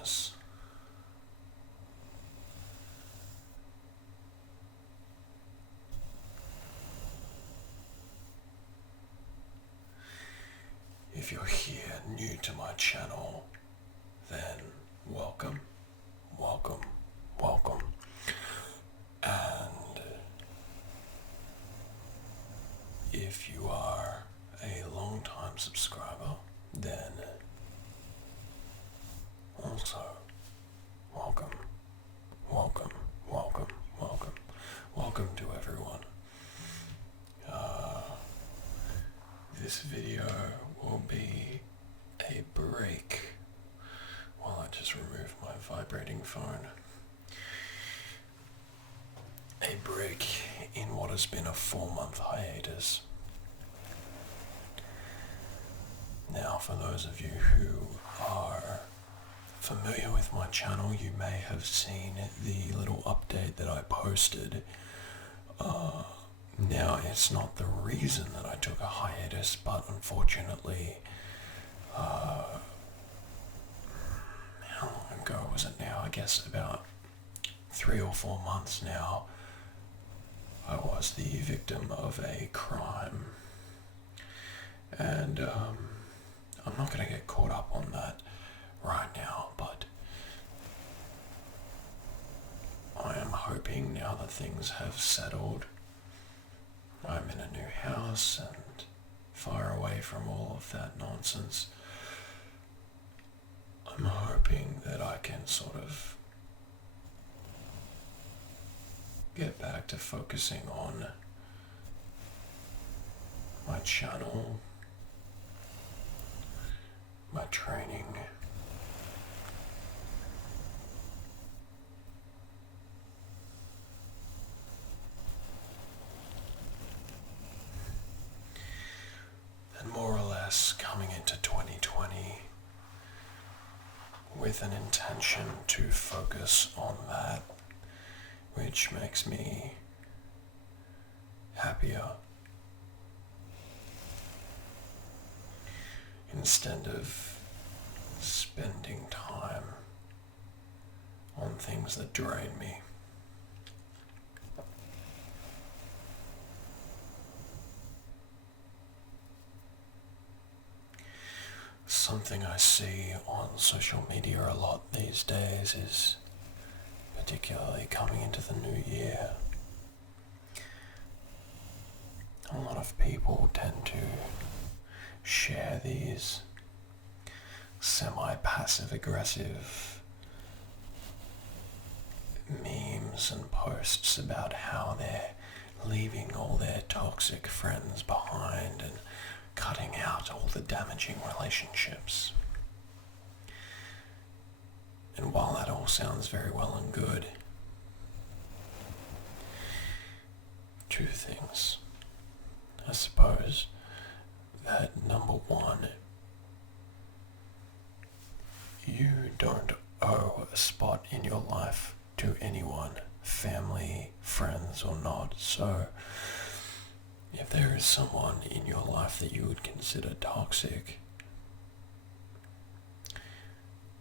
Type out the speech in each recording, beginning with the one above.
listeners. If you're here new to my channel, then welcome, welcome, welcome. And if you are a long-time subscriber, then also welcome, welcome, welcome, welcome, welcome to everyone. This video will be a break while I just remove my vibrating phone. A break in what has been a 4-month hiatus. Now, for those of you who are familiar with my channel, you may have seen the little update that I posted. Now, it's not the reason that I took a hiatus, but unfortunately, how long ago was it now? I guess about 3 or 4 months now, I was the victim of a crime. And I'm not going to get caught up on that right now, but I am hoping now that things have settled, I'm in a new house and far away from all of that nonsense. I'm hoping that I can sort of get back to focusing on my channel, my training, and more or less coming into 2020 with an intention to focus on that, which makes me happier. Instead of spending time on things that drain me. Something I see on social media a lot these days is, particularly coming into the new year, a lot of people tend to share these semi-passive aggressive memes and posts about how they're leaving all their toxic friends behind and cutting out all the damaging relationships. And while that all sounds very well and good, two things. I suppose that number one, you don't owe a spot in your life to anyone, family, friends or not. So if there is someone in your life that you would consider toxic,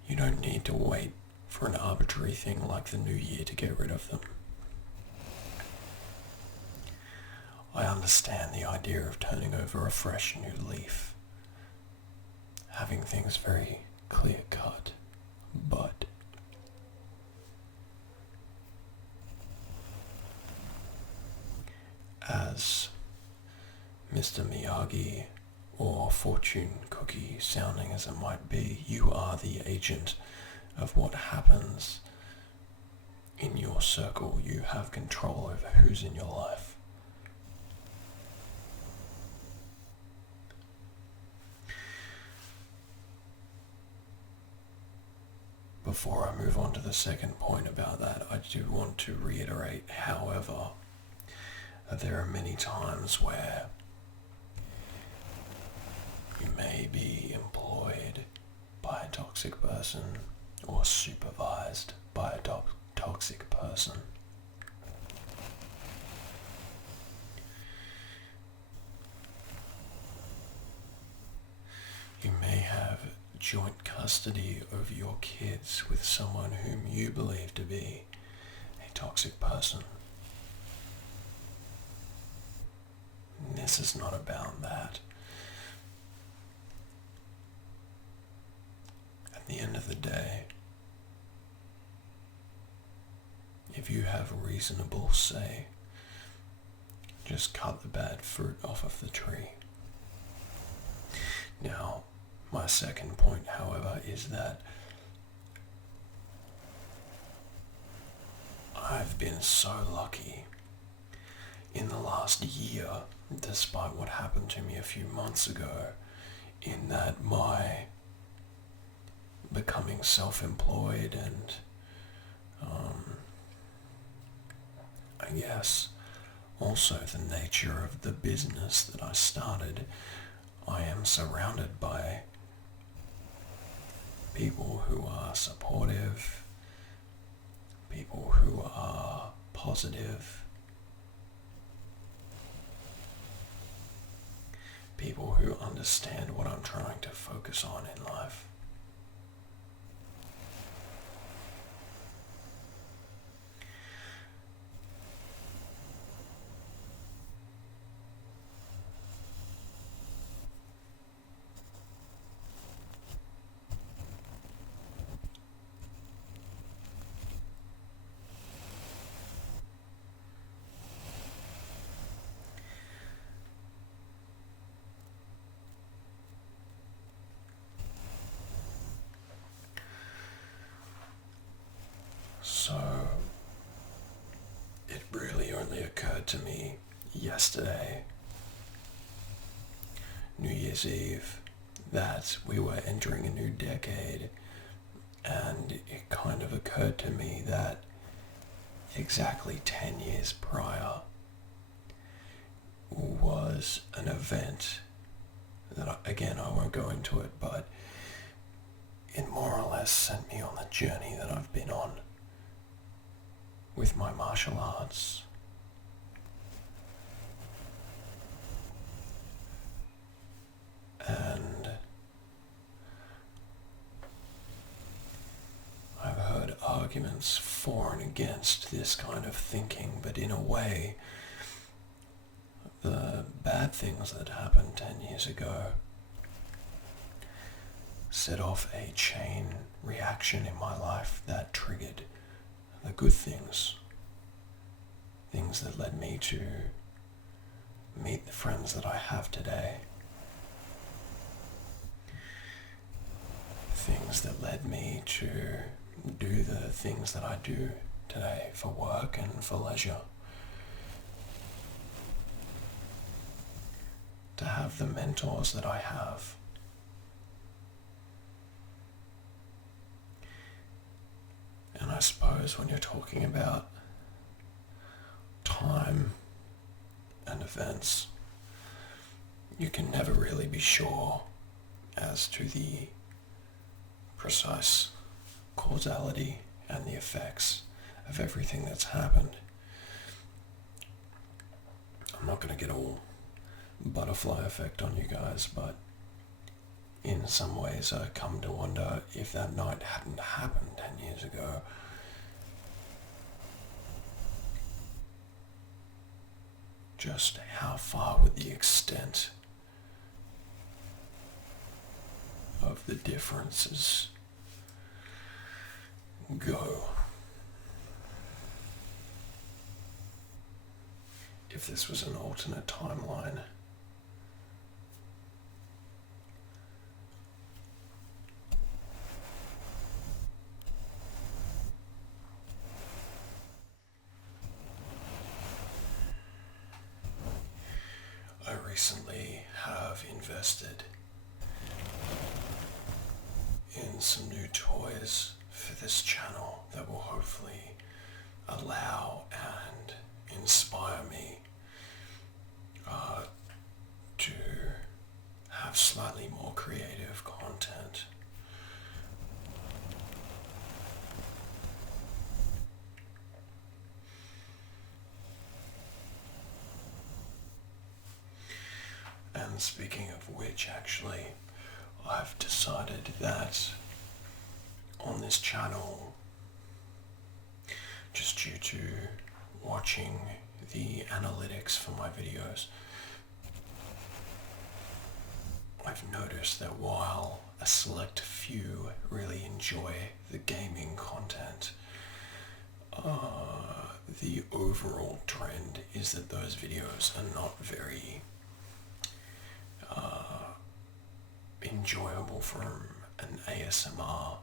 you don't need to wait for an arbitrary thing like the new year to get rid of them. I understand the idea of turning over a fresh new leaf, having things very clear cut, but as Mr. Miyagi or fortune cookie sounding as it might be, you are the agent of what happens in your circle. You have control over who's in your life. Before I move on to the second point about that, I do want to reiterate, however, that there are many times where you may be employed by a toxic person or supervised by a toxic person. You may have joint custody over your kids with someone whom you believe to be a toxic person. This is not about that. At the end of the day, if you have reasonable say, just cut the bad fruit off of the tree. Now, my second point, however, is that I've been so lucky in the last year, despite what happened to me a few months ago, in that my becoming self-employed and I guess also the nature of the business that I started, I am surrounded by people who are supportive, people who are positive, people who understand what I'm trying to focus on in life. So, it really only occurred to me yesterday, New Year's Eve, that we were entering a new decade, and it kind of occurred to me that exactly 10 years prior was an event that, again, I won't go into it, but it more or less sent me on the journey that I've been on with my martial arts. And I've heard arguments for and against this kind of thinking, but in a way, the bad things that happened 10 years ago set off a chain reaction in my life that triggered the good things that led me to meet the friends that I have today, things that led me to do the things that I do today for work and for leisure, to have the mentors that I have. And I suppose when you're talking about time and events, you can never really be sure as to the precise causality and the effects of everything that's happened. I'm not going to get all butterfly effect on you guys, but in some ways I come to wonder if that night hadn't happened 10 years ago, just how far would the extent of the differences go if this was an alternate timeline? I recently have invested in some new toys for this channel that will hopefully allow and inspire me to have slightly more creative content. And speaking of which, actually, I've decided that on this channel, just due to watching the analytics for my videos, I've noticed that while a select few really enjoy the gaming content, the overall trend is that those videos are not very enjoyable from an ASMR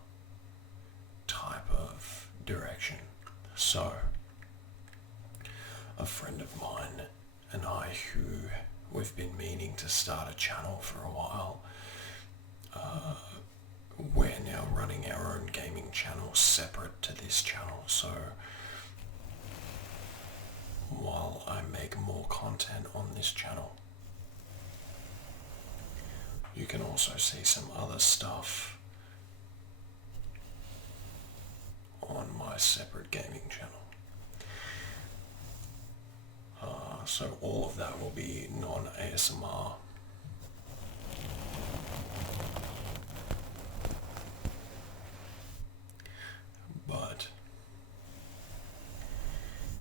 type of direction. So, a friend of mine and I, who we've been meaning to start a channel for a while, we're now running our own gaming channel separate to this channel. So while I make more content on this channel, you can also see some other stuff on my separate gaming channel. So all of that will be non-ASMR. But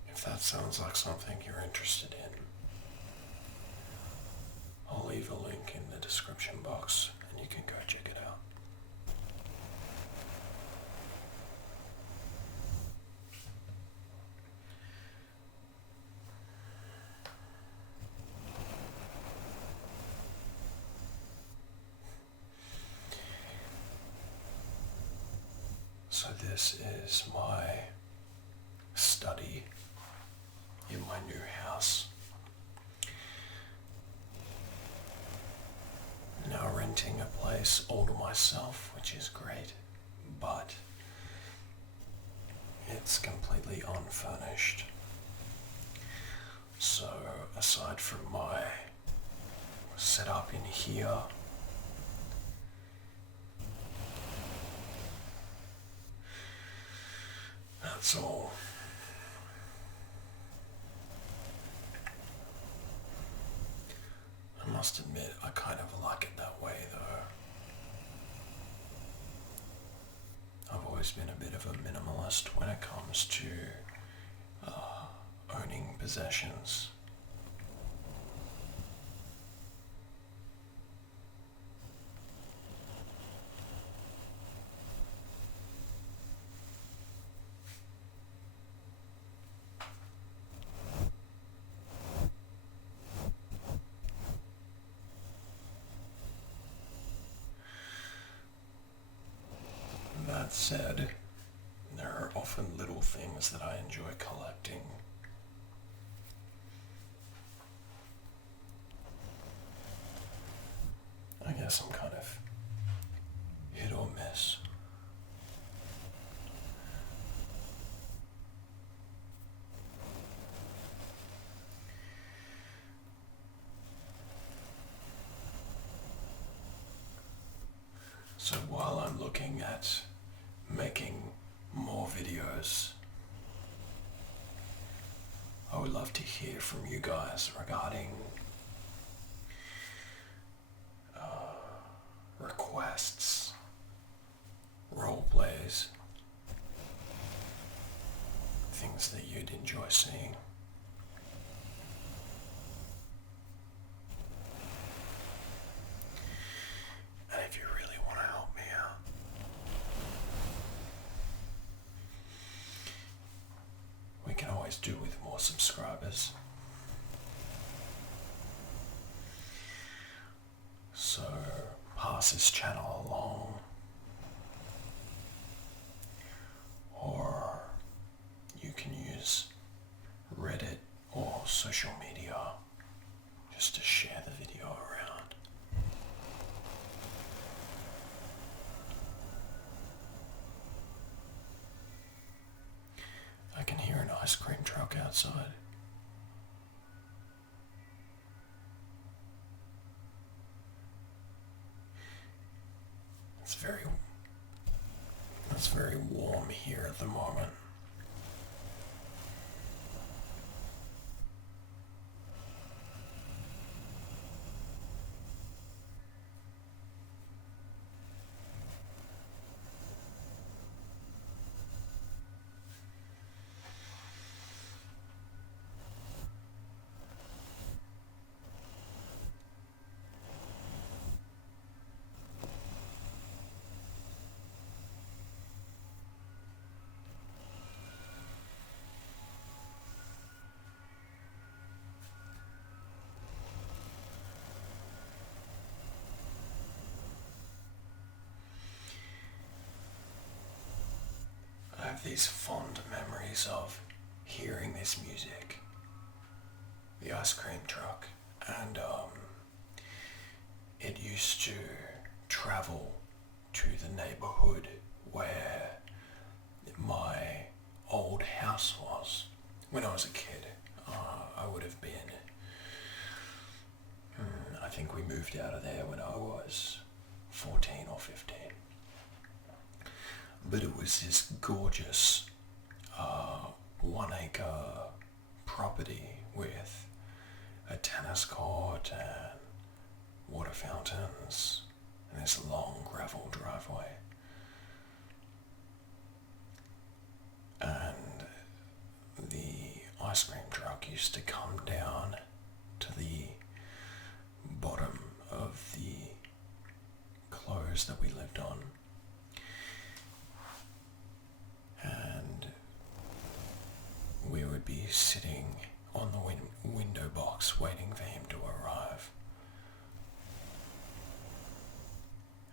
if that sounds like something you're interested in, I'll leave a link in the description box and you can go check it out. So this is my study in my new house. Now renting a place all to myself, which is great, but it's completely unfurnished. So aside from my setup in here, that's all. I must admit, I kind of like it that way though. I've always been a bit of a minimalist when it comes to owning possessions. That said, there are often little things that I enjoy collecting. I guess I'm kind of hit or miss. So while I'm looking at making more videos, I would love to hear from you guys regarding requests, role plays, things that you'd enjoy seeing. And if you really want to help me out, we can always do with more subscribers. So pass this channel along, or you can use Reddit or social media just to share the video around. I can hear an ice cream truck outside. It's very warm here at the moment. these fond memories of hearing this music, the ice cream truck, and it used to travel to the neighborhood where my old house was. When I was a kid, I would have been, I think we moved out of there when I was 14 or 15. But it was this gorgeous 1 acre property with a tennis court and water fountains and this long gravel driveway. And the ice cream truck used to come down to the bottom of the close that we lived on, and we would be sitting on the window box waiting for him to arrive.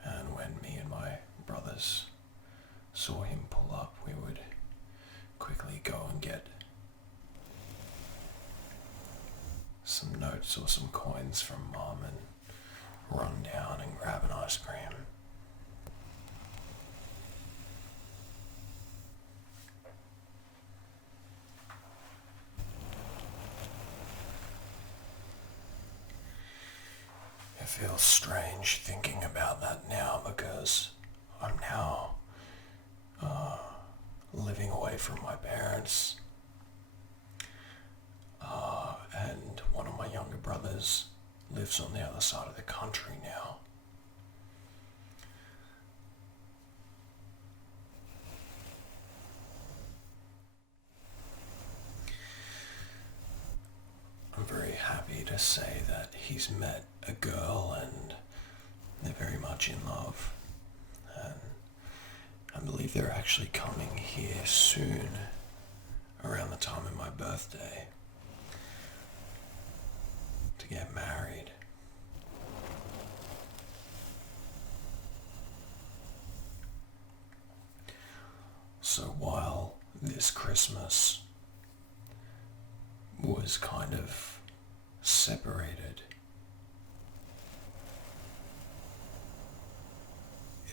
And when me and my brothers saw him pull up, we would quickly go and get some notes or some coins from Mum and run down and grab an ice cream. It feels strange thinking about that now because I'm now living away from my parents, and one of my younger brothers lives on the other side of the country now. I'm very happy to say that he's met a girl and they're very much in love, and I believe they're actually coming here soon, around the time of my birthday, to get married. So while this Christmas was kind of separated,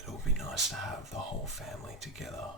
it'll be nice to have the whole family together.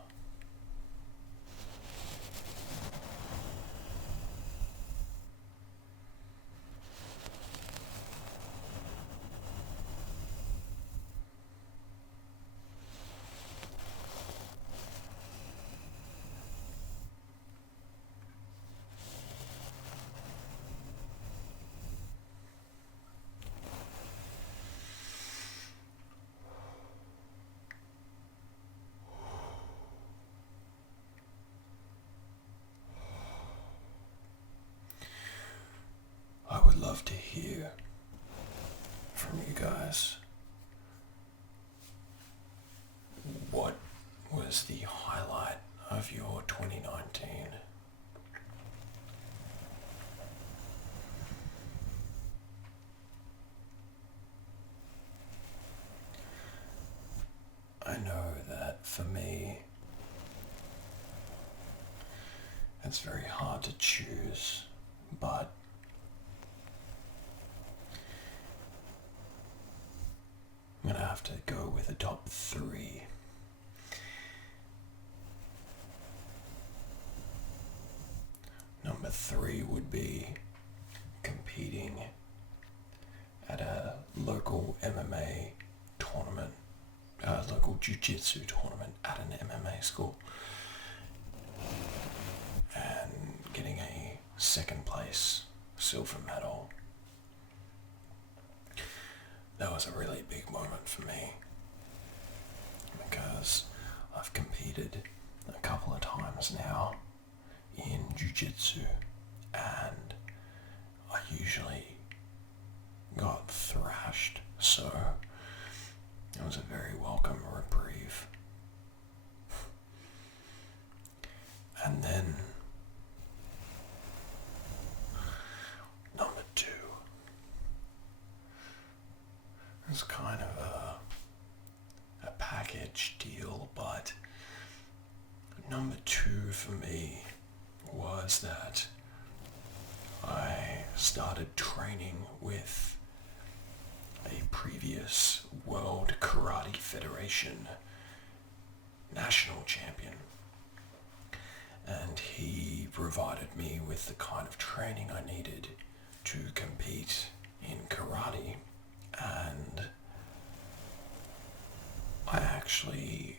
I would love to hear from you guys. What was the highlight of your 2019? I know that for me, it's very hard to choose, but I'm going to have to go with a top 3. Number 3 would be competing at a local MMA tournament, local jiu-jitsu tournament at an MMA school, and getting a second place silver medal. That was a really big moment for me because I've competed a couple of times now in jiu-jitsu and I usually got thrashed, so it was a very welcome reprieve. And then number 2 is kind of a package deal, but Number two for me was that I started training with a previous World Karate Federation national champion, and he provided me with the kind of training I needed to compete in karate, and I actually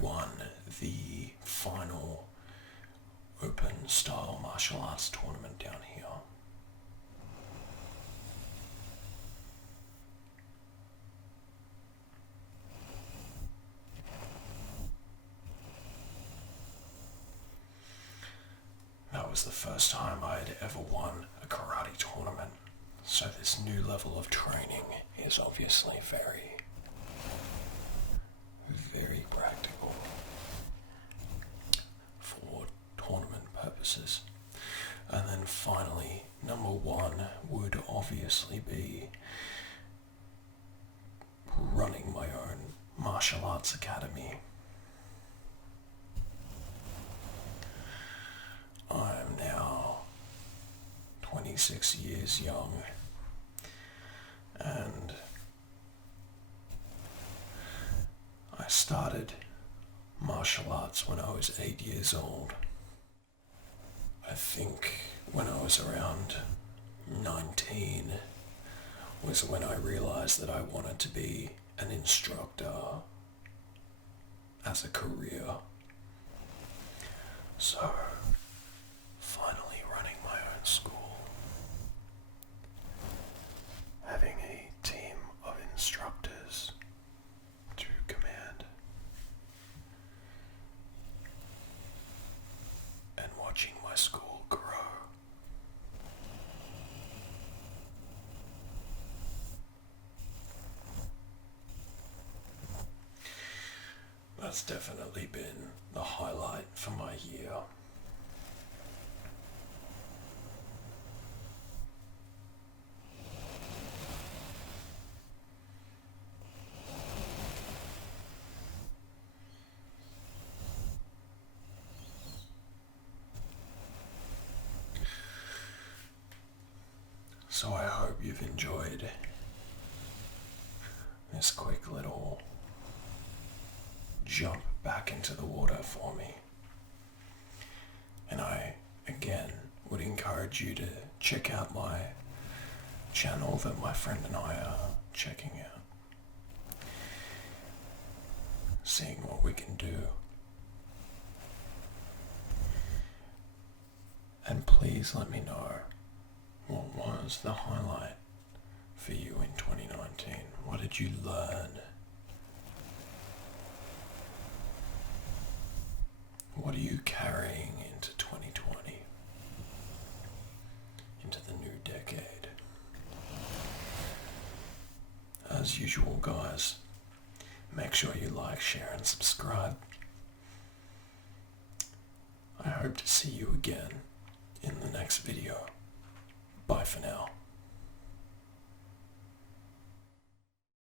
won the final open style martial arts tournament down here. That was the first time I had ever won a karate tournament, so this new level of training is obviously very, very practical for tournament purposes. And then finally, number one would obviously be running my own martial arts academy. I'm now 26 years young, and I started martial arts when I was 8 years old. I think when I was around 19 was when I realized that I wanted to be an instructor as a career. So, finally running my own school, having a team of instructors to command, and watching my school grow. That's definitely been the highlight for my year. So I hope you've enjoyed this quick little jump back into the water for me. And I, again, would encourage you to check out my channel that my friend and I are checking out. Seeing what we can do. And please let me know, what was the highlight for you in 2019? What did you learn? What are you carrying into 2020? Into the new decade? As usual, guys, make sure you like, share, and subscribe. I hope to see you again in the next video. Bye for now.